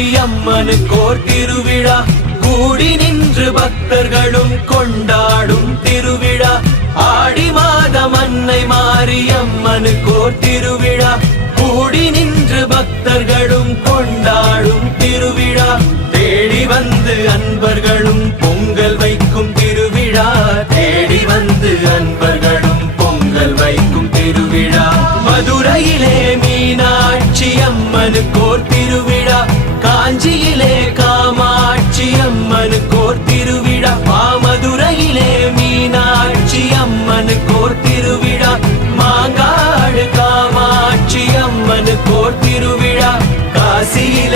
மாரியம்மனுக்கோர் திருவிழா கூடி நின்று பக்தர்களும் கொண்டாடும் திருவிழா ஆடி மாதம் அன்னை மாரியம்மனுக்கோர் திருவிழா கூடி நின்று பக்தர்களும் கொண்டாடும் திருவிழா தேடி வந்து அன்பர்களும் பொங்கல் வைக்கும் திருவிழா தேடி வந்து அன்பர்களும் பொங்கல் வைக்கும் திருவிழா மதுரையிலே மீனாட்சி அம்மனுக்கோர் திருவிழா காஞ்சியிலே காமாட்சி அம்மனுக்கோர் திருவிழா மதுரையிலே மீனாட்சி அம்மனுக்கோர் திருவிழா மாங்காடு காமாட்சி அம்மனுக்கோர் திருவிழா காசியில்